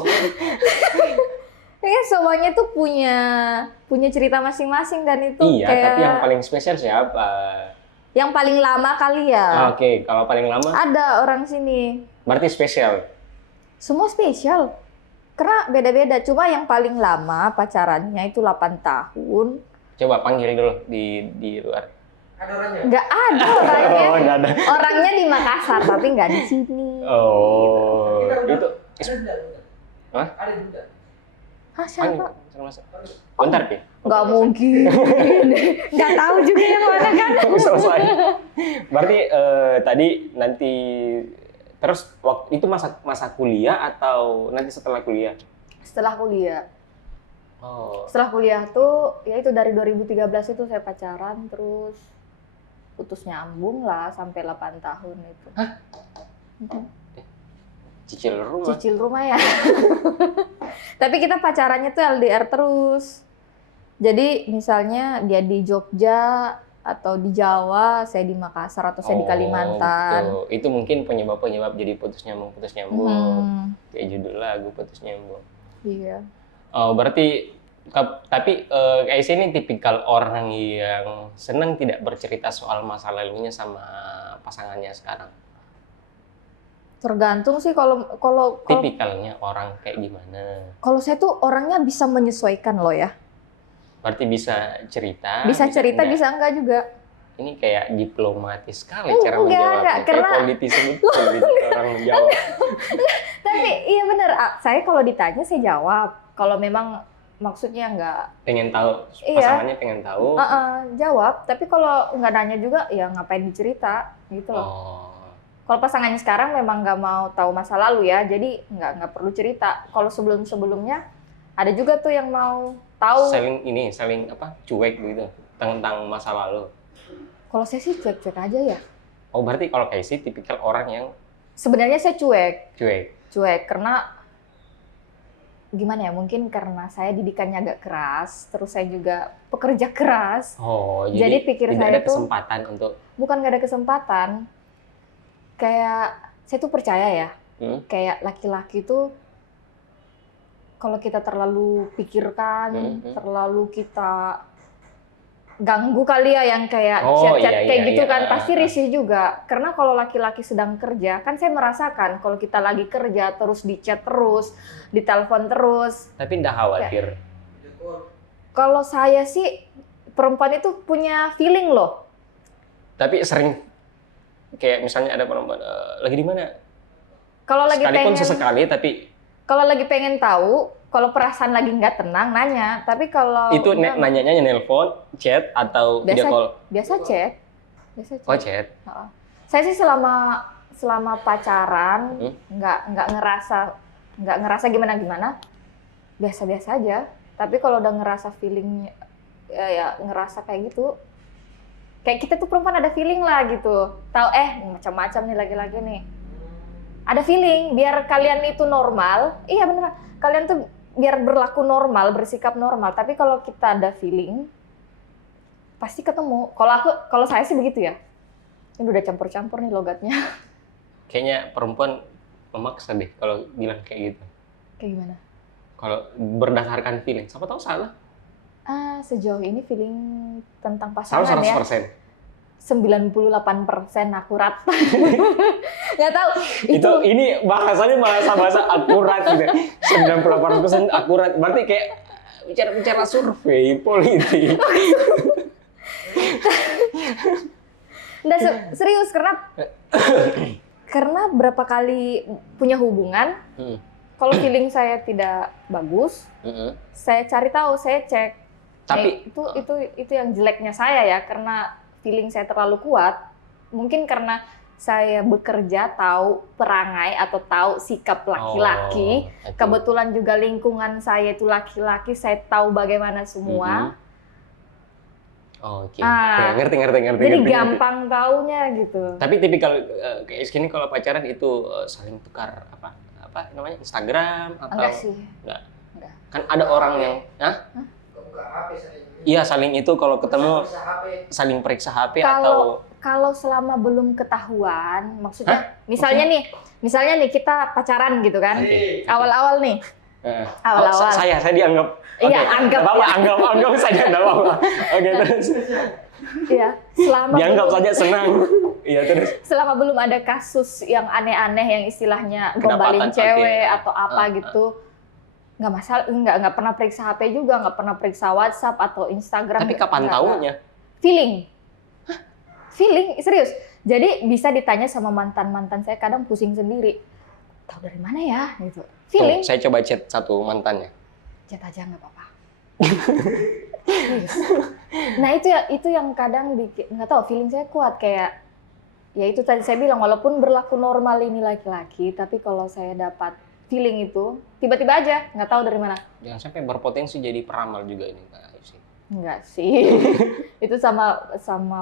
Ya semuanya tuh punya cerita masing-masing dan itu Iya, kayak tapi yang paling spesial siapa? yang paling lama kali ya. Oke, kalau paling lama Ada orang sini. berarti spesial. Semua spesial. Karena beda-beda. Cuma yang paling lama pacarannya itu 8 tahun. Coba panggil dulu di luar. Ada orangnya? Nggak ada orangnya. Oh, nggak ada. Orangnya di Makassar tapi nggak di sini. Oh, itu Ada bunda. Hah? Ada bunda. Hah, panggil. siapa? Suruh masuk. Bentar, Pi. Nggak mungkin. Nggak tahu juga yang mana kan. Selesai. Berarti tadi nanti terus waktu itu masa kuliah atau nanti setelah kuliah? Setelah kuliah. Oh. Setelah kuliah tuh, ya itu dari 2013 itu saya pacaran, terus putus nyambung lah sampai 8 tahun itu. Hah? Mhm. Cicil rumah. Cicil rumah ya. Tapi kita pacarannya tuh LDR terus. Jadi misalnya dia di Jogja atau di Jawa, saya di Makassar atau saya di Kalimantan. Betul. Itu mungkin penyebab jadi putus nyambung. Kayak judul lagu putus nyambung. Iya. Oh, berarti tapi kayak sini tipikal orang yang senang tidak bercerita soal masa lalunya sama pasangannya sekarang. Tergantung sih kalau Tipikalnya orang kayak gimana? kalau saya tuh orangnya bisa menyesuaikan loh ya. Berarti bisa cerita, Bisa cerita, enggak. bisa enggak juga. Ini kayak diplomatis sekali cara Enggak, menjawabnya. Kayak karena- politisi betul gitu orang menjawab. Tapi iya bener, saya kalau ditanya saya jawab. Kalau memang maksudnya enggak, Pengen tahu, Iya. pasangannya pengen tahu. jawab. Tapi kalau nggak nanya juga, ya ngapain dicerita gitu loh. Oh, Kalau pasangannya sekarang memang nggak mau tahu masa lalu ya, jadi nggak perlu cerita. Kalau sebelumnya ada juga tuh yang mau tahu. saling apa? Cuek gitu tentang masa lalu. Kalau saya sih cuek-cuek aja ya. Oh, berarti kalau kayak sih tipikal orang yang Sebenarnya saya cuek karena gimana ya? Mungkin karena saya didikannya agak keras, terus saya juga pekerja keras. Oh, Jadi jadi pikir tidak saya ada tuh- kesempatan untuk Bukan nggak ada kesempatan. Kayak saya tuh percaya ya, kayak laki-laki tuh kalau kita terlalu pikirkan, terlalu kita ganggu kali ya yang kayak Oh, chat-chat iya, kayak iya, gitu iya. kan pasti risih juga. Karena kalau laki-laki sedang kerja, kan saya merasakan kalau kita lagi kerja terus di chat terus, di telepon terus. tapi nggak khawatir. Kalau saya sih perempuan itu punya feeling loh. Tapi sering kayak misalnya ada perempuan lagi di mana? Kalau lagi Sekalipun pengen sesekali tapi Kalau lagi pengen tahu, kalau perasaan lagi nggak tenang, nanya. Tapi kalau itu enggak, nanyanya nelpon, chat atau video call. biasa chat. Oh, chat. Heeh. Saya sih selama pacaran nggak ngerasa gimana, biasa-biasa aja. Tapi kalau udah ngerasa feelingnya, ya ngerasa kayak gitu, kayak kita tuh perempuan ada feeling lah gitu. Tahu macam-macam nih laki-laki nih. Ada feeling biar kalian itu normal. Iya beneran. Kalian tuh biar berlaku normal, bersikap normal. Tapi kalau kita ada feeling, pasti ketemu. Kalau saya sih begitu ya. Ini udah campur-campur nih logatnya. Kayaknya perempuan memaksa deh kalau bilang kayak gitu. Kayak gimana? Kalau berdasarkan feeling, siapa tahu salah. Sejauh ini feeling tentang Salah pasangan ya 100%. 98% akurat. Nggak tahu. Ini bahasanya bahasa akurat gitu. 98% akurat. Berarti kayak bicara survei politik. Nggak, serius karena berapa kali punya hubungan, kalau feeling saya tidak bagus, saya cari tahu, saya cek. Tapi itu yang jeleknya saya ya, karena feeling saya terlalu kuat. Mungkin karena saya bekerja tahu perangai atau tahu sikap laki-laki. Kebetulan juga lingkungan saya itu laki-laki, saya tahu bagaimana semua. Oke. Ngerti. Jadi gampang taunya gitu. Tapi tipikal kayak gini kalau pacaran itu saling tukar apa namanya Instagram atau Enggak sih. Enggak. udah. Kan ada orang yang, Buka HP saling. iya saling itu kalau ketemu Bisa HP. saling periksa HP atau Kalau selama belum ketahuan, maksudnya misalnya nih kita pacaran gitu kan, Oke. awal-awal nih, awal-awal. Saya dianggap. Iya, Oke, anggap nggak apa-apa, ya. anggap saja enggak apa-apa. Oke, terus Iya, dianggap saja senang. Iya, terus selama belum ada kasus yang aneh-aneh yang istilahnya gombalin Kedapatan, cewek oke. atau apa gitu, nggak masalah, nggak pernah periksa HP juga, nggak pernah periksa WhatsApp atau Instagram. tapi kapan nggak. tahunya? Feeling. Feeling, serius. Jadi bisa ditanya sama mantan-mantan saya, kadang pusing sendiri. Tahu dari mana ya? Gitu. Feeling. Saya coba chat satu mantannya. Chat aja nggak apa-apa. Serius. Nah itu yang kadang bikin, nggak tahu, feeling saya kuat kayak, ya itu tadi saya bilang, walaupun berlaku normal ini laki-laki, tapi kalau saya dapat feeling itu, tiba-tiba aja, nggak tahu dari mana. Jangan sampai berpotensi jadi peramal juga ini, Kak Isi. Enggak sih. Itu sama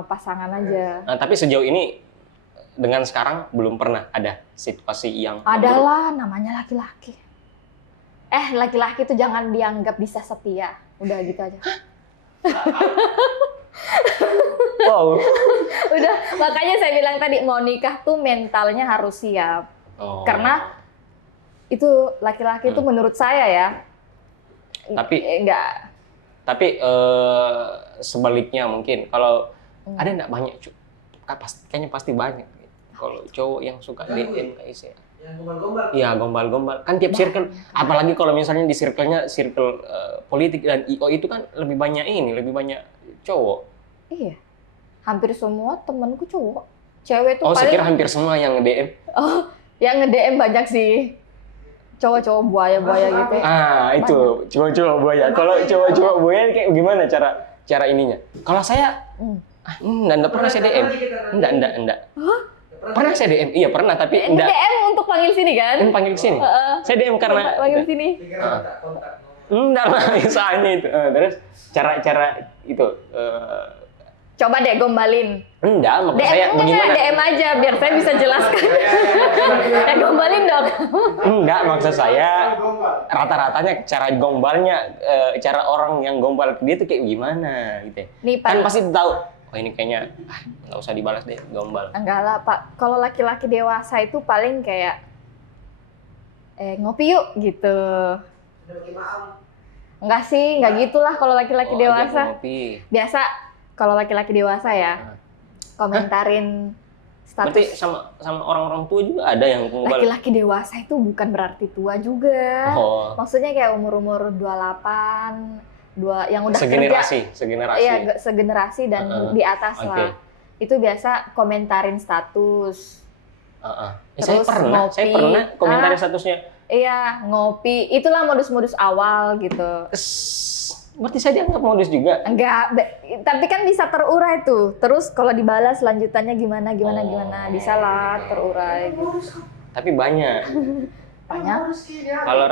pasangan aja. Nah, tapi sejauh ini dengan sekarang belum pernah ada situasi yang Adalah namanya laki-laki. Laki-laki itu jangan dianggap bisa setia. Udah gitu aja. wow. Udah, makanya saya bilang tadi mau nikah tuh mentalnya harus siap. Oh. Karena itu laki-laki itu menurut saya ya. Tapi enggak. Tapi sebaliknya mungkin kalau ada nggak banyak, kayaknya pasti banyak. Kalau cowok yang suka DM Kak Isi. Yang gombal-gombal. Iya, gombal-gombal. Kan tiap circle, apalagi kalau misalnya di circle-nya circle politik dan IO itu kan lebih banyak cowok. Iya. Hampir semua temanku cowok. Cewek tuh Oh, saya paling kira hampir semua yang DM. yang nge-DM banyak sih. Cowok-cowok buaya-buaya gitu. Ah, itu cowok-cowok buaya. Kalau cowok-cowok buaya kayak gimana cara ininya? Kalau saya enggak pernah saya DM. Enggak. Hah? Pernah saya DM? Iya, pernah, tapi enggak. DM untuk panggil sini kan? Kan panggil ke sini. Saya DM karena panggil sini. Pikiran kontak. enggak lah, misalnya itu. Terus cara itu Coba deh gombalin. enggak, maksud DM saya bagaimana? DM aja biar saya bisa jelaskan. Gombalin dong. Enggak, maksud saya Gombal. rata-ratanya cara gombalnya, cara orang yang gombal ke dia itu kayak gimana gitu. Nih Kan Pak. pasti tahu, oh ini kayaknya nggak usah dibalas deh, gombal. Enggak lah Pak. Kalau laki-laki dewasa itu paling kayak ngopi yuk gitu. Udah pakai maaf. Enggak sih, enggak gitulah kalau laki-laki Oh, ajak dewasa. ngopi. Biasa kalau laki-laki dewasa ya komentarin Berarti status. sama orang-orang tua juga ada yang gombal. Laki-laki dewasa itu bukan berarti tua juga. Oh, Maksudnya kayak umur-umur 28, yang udah segenerasi. kerja. Iya, segenerasi dan di atas Oke. lah. Itu biasa komentarin status. Saya Terus pernah ngopi. komentarin statusnya. Iya, ngopi. Itulah modus-modus awal gitu. Berarti saya dianggap modus juga. Enggak, tapi kan bisa terurai tuh. Terus kalau dibalas lanjutannya gimana, Oh. bisa lah terurai. Tapi banyak. Banyak. Kalau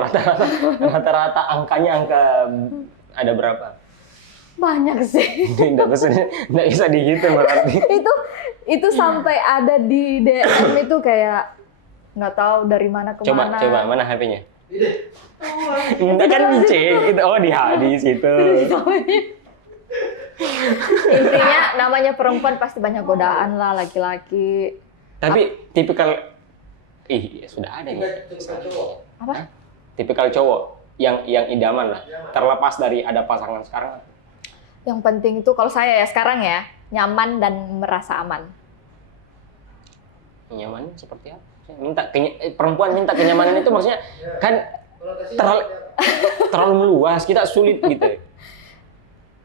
rata-rata angka ada berapa? Banyak sih. Nggak bisa dihitung berarti. itu sampai ada di DM itu kayak nggak tahu dari mana ke mana. Coba mana HP-nya? Ini. Enggak kan dicek. Oh di situ. Intinya namanya perempuan pasti banyak godaan lah laki-laki. Tapi tipikal sudah ada ya. Cowok. Apa? Tipikal cowok yang idaman lah. Terlepas dari ada pasangan sekarang. Yang penting itu kalau saya ya sekarang ya nyaman dan merasa aman. Nyaman seperti apa? Perempuan minta kenyamanan itu maksudnya kan terlalu meluas, kita sulit gitu.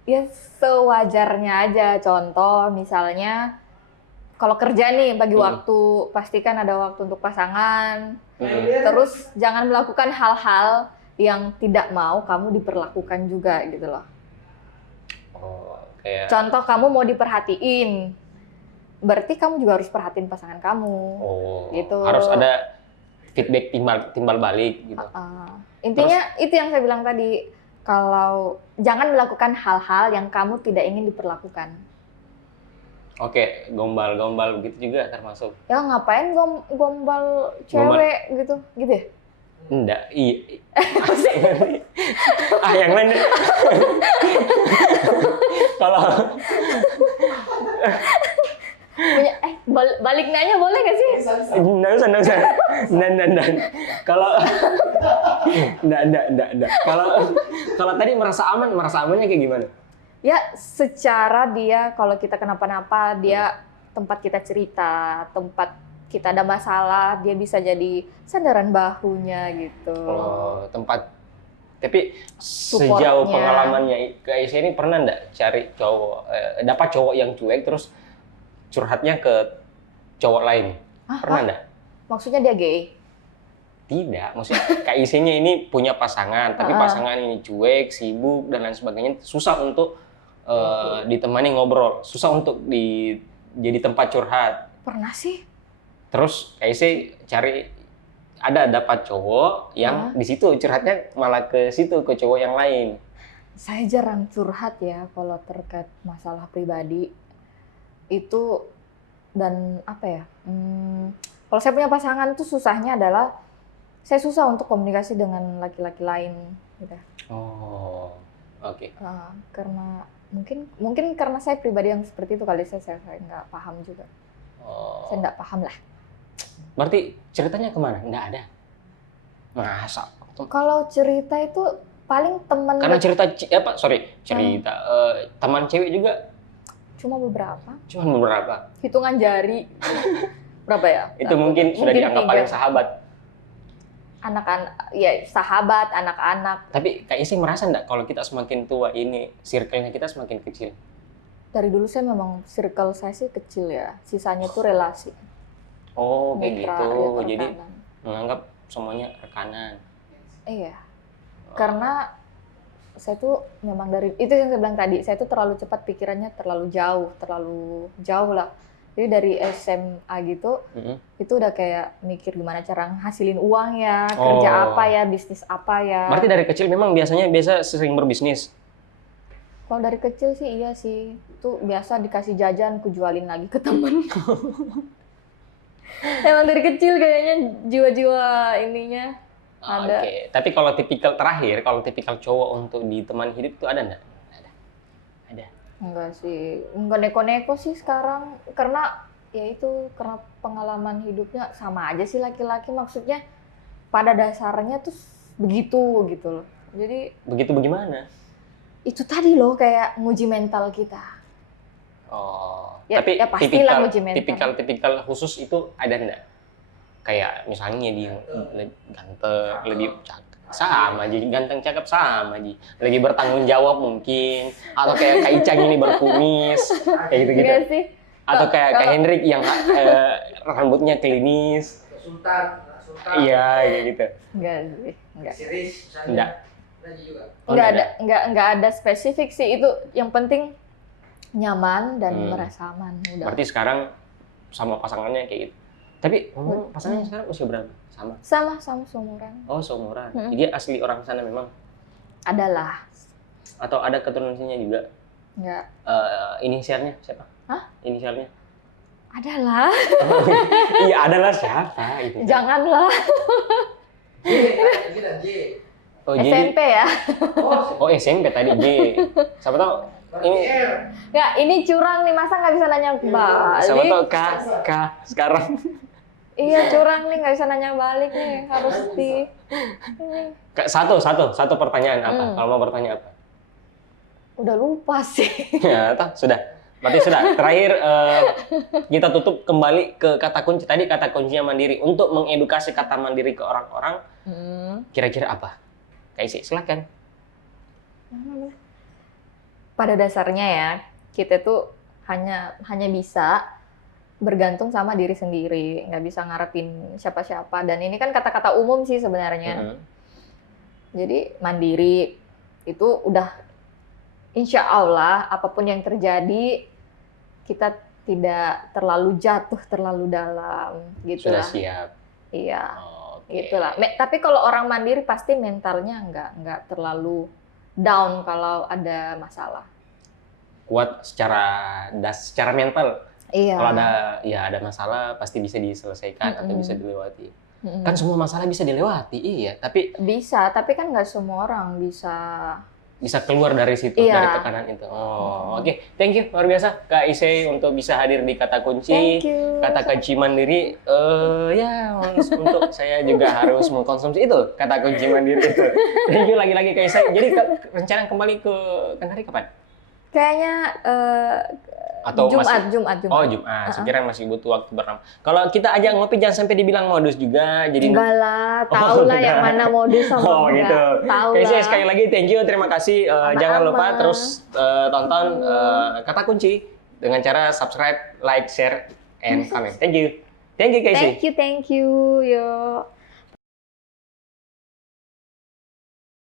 Ya sewajarnya aja. Contoh misalnya kalau kerja nih bagi waktu, pastikan ada waktu untuk pasangan. Terus jangan melakukan hal-hal yang tidak mau kamu diperlakukan juga gitu loh. Oh, kayak Contoh kamu mau diperhatiin, berarti kamu juga harus perhatiin pasangan kamu. Gitu. Harus ada feedback timbal balik gitu. Intinya itu yang saya bilang tadi, kalau jangan melakukan hal-hal yang kamu tidak ingin diperlakukan. Oke, gombal begitu juga termasuk. Ya ngapain gombal cewek gitu ya? Enggak, yang lain. Kalau Punya balik nanya boleh gak sih? enggak usah. Dan. Kalau enggak. Kalau tadi merasa amannya kayak gimana? Ya, secara dia kalau kita kenapa-napa, dia tempat kita cerita, tempat kita ada masalah, dia bisa jadi sandaran bahunya gitu. Oh, tempat. Tapi Supportnya. sejauh pengalamannya Kak Aisyah ini pernah enggak cari cowok, dapat cowok yang cuek terus curhatnya ke cowok lain? Pernah enggak? Maksudnya dia gay? Tidak, maksudnya Kak Aisyahnya ini punya pasangan, tapi pasangan ini cuek, sibuk dan lain sebagainya, susah untuk ditemani ngobrol, susah untuk jadi tempat curhat. Pernah sih. Terus Kak Aisyah dapat cowok yang di situ curhatnya malah ke situ, ke cowok yang lain. Saya jarang curhat ya kalau terkait masalah pribadi itu, dan apa ya? Kalau saya punya pasangan tuh susahnya adalah saya susah untuk komunikasi dengan laki-laki lain gitu. Oh, oke. Karena mungkin karena saya pribadi yang seperti itu kali, saya nggak paham juga. Oh. Saya nggak paham lah. Berarti ceritanya kemana? Nggak ada. Masa? Kalau cerita itu paling teman. Karena cerita teman cewek juga Cuma beberapa. cuma beberapa. Hitungan jari. Berapa ya? Itu mungkin sudah dianggap 3. paling sahabat. Anak-anak, ya sahabat, anak-anak. Tapi Kak Isi merasa enggak kalau kita semakin tua ini, circle-nya kita semakin kecil? Dari dulu saya memang circle saya sih kecil ya. Sisanya tuh relasi. Oh, kayak Mitra, gitu. ya, Jadi rekanan. menganggap semuanya rekanan. Iya. Karena saya tuh memang dari itu yang saya bilang tadi, saya tuh terlalu cepat pikirannya, terlalu jauh lah. Jadi dari SMA gitu, itu udah kayak mikir gimana cara ngasilin uang ya, kerja apa ya, bisnis apa ya. Berarti dari kecil memang biasa sering berbisnis? Kalau dari kecil sih iya sih. Itu biasa dikasih jajan, ku jualin lagi ke temen. Emang dari kecil kayaknya jiwa-jiwa ininya ada. Oke. Tapi kalau tipikal cowok untuk ditemani hidup itu ada nggak? Ada. Enggak sih, enggak neko-neko sih sekarang, karena ya itu karena pengalaman hidupnya sama aja sih laki-laki, maksudnya pada dasarnya tuh begitu gitu loh. Jadi Begitu bagaimana? itu tadi loh kayak nguji mental kita. Oh, Ya, tapi ya pastilah nguji mental. tipikal khusus itu ada nggak? Kayak misalnya dia lebih ganteng, lebih cakep. Sama aja, ganteng cakep sama aja. Lagi bertanggung jawab mungkin, atau kayak Kak Icang ini berkumis, kayak gitu-gitu. Enggak sih. Atau kayak Hendrik yang rambutnya klinis. Sultan. Iya, kayak gitu. Enggak sih, enggak. Series. Enggak. Juga. Enggak ada spesifik sih, itu yang penting nyaman dan merasa aman udah. Berarti sekarang sama pasangannya kayak gitu. Tapi pasangannya sekarang usia berapa? Sama? Sama seumuran. Oh, seumuran. Dia asli orang sana memang? Adalah. Atau ada keturunannya juga? Enggak. Inisialnya siapa? Hah? Inisialnya? Adalah. Iya, adalah siapa? Itu. Janganlah. J. Oh, SMP ya? Oh, SMP tadi J. Siapa tahu ini Nggak, ini curang nih, masa nggak bisa nanya balik? siapa tahu K sekarang. Iya, curang nih, nggak bisa nanya balik nih, harus di... Satu pertanyaan apa? Kalau mau bertanya apa? Udah lupa sih. Ya, sudah. Berarti sudah. Terakhir kita tutup kembali ke kata kunci. Tadi kata kuncinya mandiri. Untuk mengedukasi kata mandiri ke orang-orang, kira-kira apa? Kaisi, silakan. Pada dasarnya ya, kita tuh hanya bisa bergantung sama diri sendiri, nggak bisa ngarepin siapa-siapa. Dan ini kan kata-kata umum sih sebenarnya. Jadi mandiri itu udah, insya Allah apapun yang terjadi kita tidak terlalu jatuh terlalu dalam gitu. Sudah lah. siap. Iya. Okay. Gitulah. Tapi kalau orang mandiri pasti mentalnya nggak terlalu down kalau ada masalah. Kuat secara mental. Iya. Kalau ada masalah pasti bisa diselesaikan atau bisa dilewati. Mm-mm. Kan semua masalah bisa dilewati, iya. Tapi Bisa, tapi kan nggak semua orang bisa. bisa keluar dari situ, Iya. dari tekanan itu. Oh, oke. Thank you, luar biasa Kak Isai untuk bisa hadir di Kata Kunci. Thank you. Kata kunci mandiri, ya untuk saya juga harus mengkonsumsi itu, kata kunci mandiri itu. Thank you lagi-lagi Kak Isai. Jadi rencana kembali ke Kendari kapan? Kayaknya Atau Jumat. Oh, Jumat. Sekiranya masih butuh waktu berlama. Kalau kita ajak ngopi jangan sampai dibilang modus juga. Jadi Enggak lah, tahu lah yang mana modus sama Oh enggak. gitu. Tahu Oke, lah. sekali lagi thank you, terima kasih. Jangan lupa terus tonton Kata Kunci dengan cara subscribe, like, share, and comment. Thank you. Thank you, Casey. Thank you. Yo.